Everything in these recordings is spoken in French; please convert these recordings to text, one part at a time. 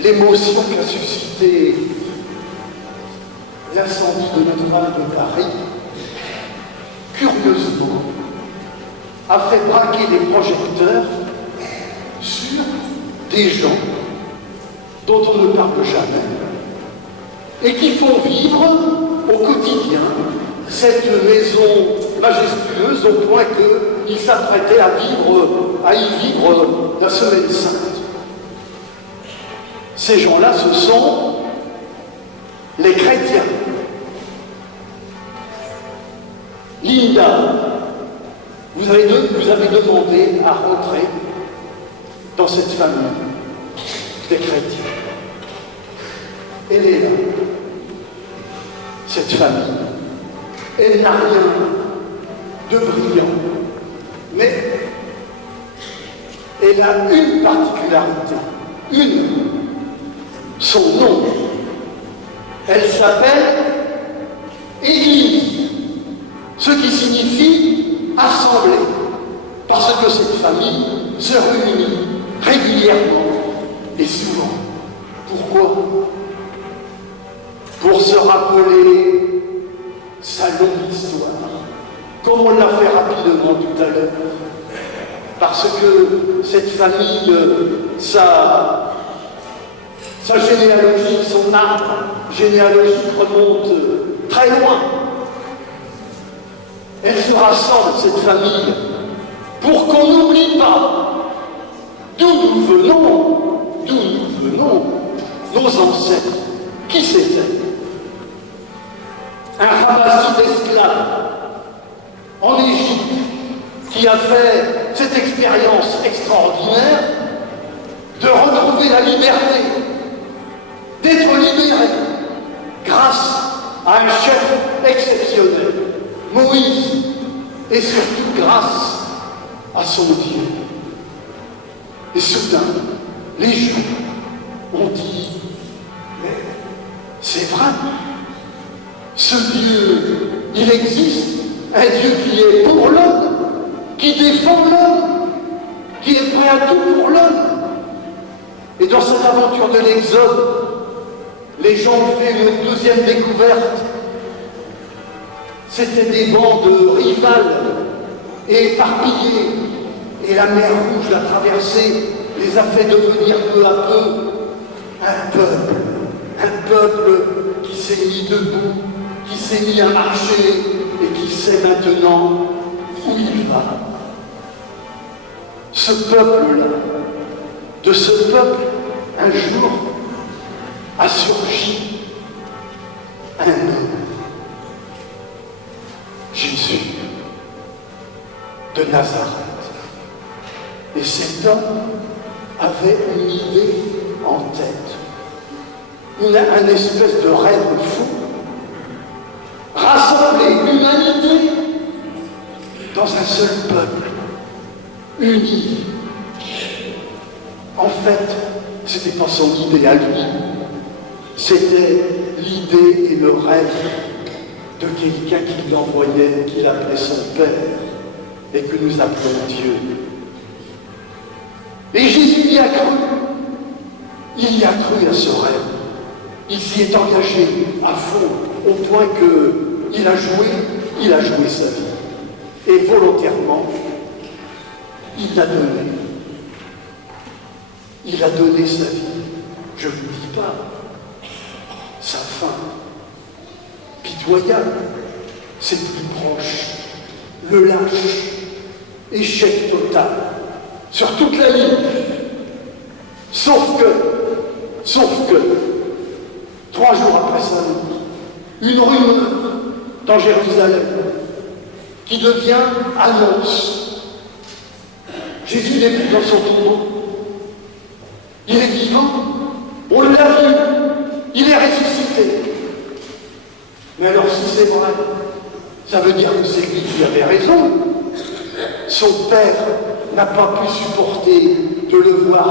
l'émotion qu'a suscité l'incendie de Notre-Dame de Paris, curieusement, a fait braquer les projecteurs sur des gens dont on ne parle jamais et qui font vivre au quotidien cette maison majestueuse au point qu'ils s'apprêtaient à y vivre la Semaine Sainte. Ces gens-là, ce sont les chrétiens. Linda, vous avez demandé à rentrer dans cette famille des chrétiens. Elle est là, cette famille. Elle n'a rien de brillant, mais elle a une particularité, son nom. Elle s'appelle Église, ce qui signifie assemblée, parce que cette famille se réunit régulièrement et souvent. Pourquoi? Pour se rappeler sa longue histoire, comme on l'a fait rapidement tout à l'heure, parce que cette famille, sa généalogie, son arbre généalogique remonte très loin. Elle se rassemble, cette famille, pour qu'on n'oublie pas d'où nous venons, nos ancêtres. Qui c'était? Un ramassis d'esclaves en Égypte qui a fait cette expérience extraordinaire de retrouver la liberté, d'être libéré grâce à un chef exceptionnel, Moïse, et surtout grâce à son Dieu. Et soudain, les gens ont dit, mais c'est vrai, ce Dieu, il existe, un Dieu qui est pour l'homme, qui défend l'homme, qui est prêt à tout pour l'homme. Et dans cette aventure de l'Exode, les gens ont fait une deuxième découverte. C'était des bandes rivales et éparpillées. Et la mer Rouge, la traversée, les a fait devenir peu à peu un peuple qui s'est mis debout, qui s'est mis à marcher et qui sait maintenant où il va. Ce peuple-là, de ce peuple, un jour, a surgi un homme, Jésus, de Nazareth. Et cet homme avait une idée en tête, un espèce de rêve fou, rassembler l'humanité dans un seul peuple, uni. En fait, ce n'était pas son idée à lui, c'était l'idée et le rêve de quelqu'un qui l'envoyait, qu'il appelait son Père et que nous appelons Dieu. Et Jésus y a cru. Il y a cru à ce rêve. Il s'y est engagé à fond, au point qu'il a joué sa vie. Et volontairement, il l'a donné. Il a donné sa vie. Je ne vous dis pas sa fin pitoyable, c'est plus proche, le lâche, échec total, sur toute la ligne. Sauf que, 3 jours après ça, une rumeur dans Jérusalem qui devient annonce. Jésus n'est plus dans son tombeau. Il est vivant, on l'a vu, il est ressuscité. Mais alors si c'est vrai, ça veut dire que c'est lui qui avait raison. Son père n'a pas pu supporter de le voir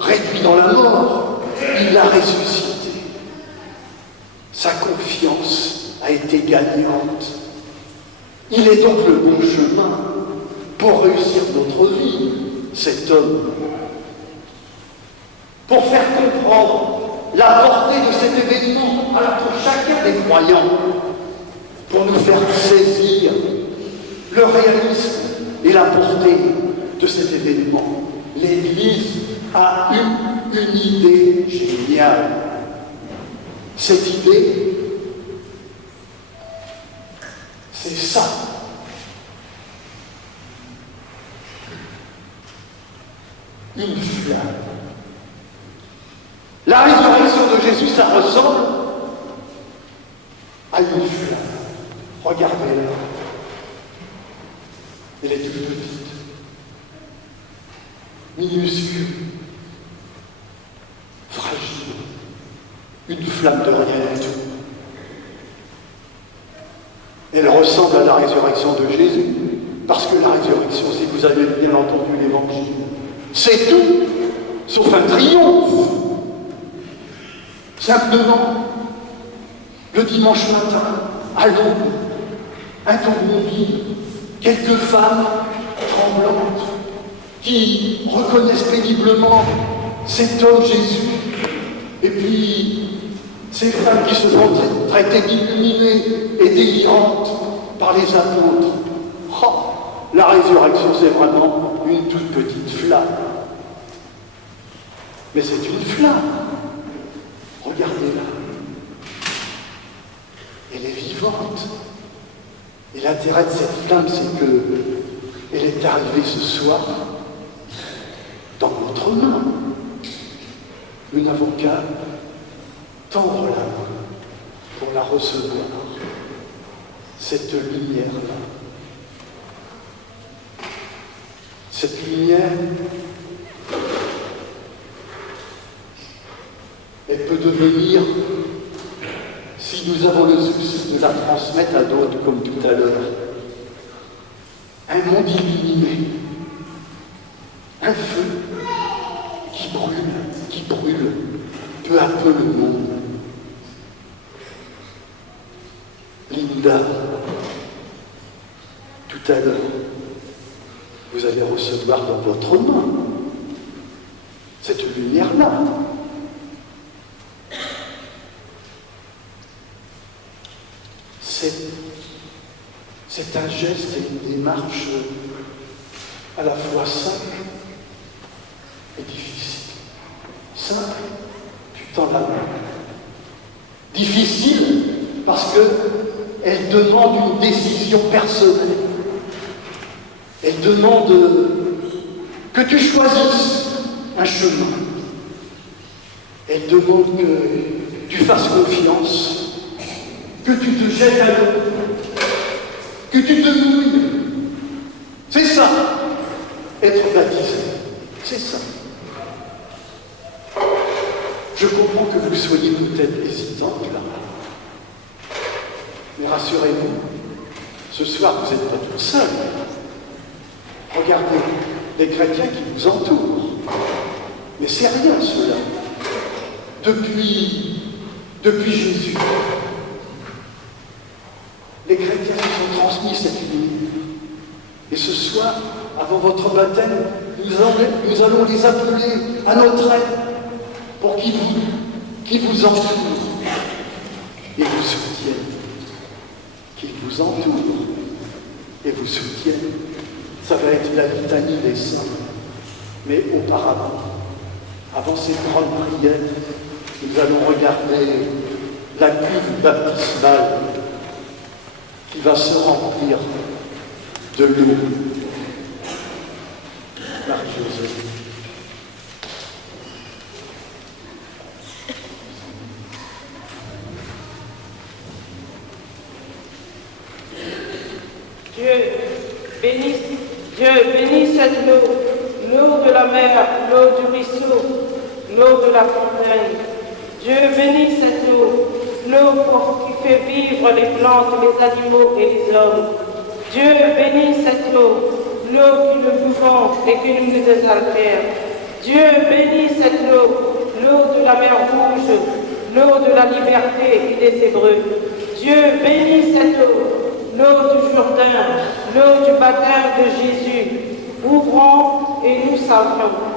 réduit dans la mort. Il l'a ressuscité. Sa confiance a été gagnante. Il est donc le bon chemin pour réussir notre vie, cet homme. pour faire comprendre la portée de cet événement pour chacun des croyants, pour nous faire saisir le réalisme et la portée de cet événement. L'Église a eu une idée géniale. Cette idée, c'est ça. Une flamme. La résurrection de Jésus, ça ressemble à une flamme. Regardez-la. Elle est toute petite, minuscule, fragile, une flamme de rien du tout. Elle ressemble à la résurrection de Jésus, parce que la résurrection, si vous avez bien entendu l'Évangile, c'est tout, sauf un triomphe. Simplement, le dimanche matin, à l'aube, un tombeau vide, quelques femmes tremblantes qui reconnaissent péniblement cet homme Jésus, et puis ces femmes qui se font traiter d'illuminées et délirantes par les apôtres. Oh, la résurrection, c'est vraiment une toute petite flamme. Mais c'est une flamme. Regardez-la. Elle est vivante. Et l'intérêt de cette flamme, c'est qu'elle est arrivée ce soir dans notre main. Nous n'avons qu'à tendre la main pour la recevoir. Cette lumière-là. Cette lumière, elle peut devenir, si nous avons le souci de la transmettre à d'autres, comme tout à l'heure, un monde illuminé, un feu qui brûle peu à peu le monde. Linda, tout à l'heure, vous allez recevoir dans votre main cette lumière-là. C'est un geste et une démarche à la fois simple et difficile. Simple, tu tends la main. Difficile, parce qu'elle demande une décision personnelle. Elle demande que tu choisisses un chemin. Elle demande que tu fasses confiance, que tu te jettes à l'eau, que tu te mouilles. C'est ça, être baptisé. C'est ça. Je comprends que vous soyez peut-être hésitants là. Mais rassurez-vous, ce soir, vous n'êtes pas tout seul. Regardez les chrétiens qui vous entourent. Mais c'est rien, cela. Depuis Jésus, les chrétiens se sont transmis cette lumière. Et ce soir, avant votre baptême, nous allons les appeler à notre aide pour qu'ils vous entourent et vous soutiennent. Qu'ils vous entourent et vous soutiennent. Ça va être la litanie des saints. Mais auparavant, avant cette grande prière, nous allons regarder la cuve baptismale qui va se remplir de l'eau. Marie-Joseph. Dieu bénisse cette eau, l'eau de la mer, l'eau du ruisseau, l'eau de la fontaine. Dieu bénisse cette eau, l'eau qui fait vivre les plantes, les animaux et les hommes. Dieu bénisse cette eau, l'eau qui nous buvons et qui nous désaltère. Dieu bénisse cette eau, l'eau de la mer Rouge, l'eau de la liberté et des Hébreux. Dieu bénisse cette eau, l'eau du Jourdain, l'eau du baptême de Jésus. Ouvrons et nous savions.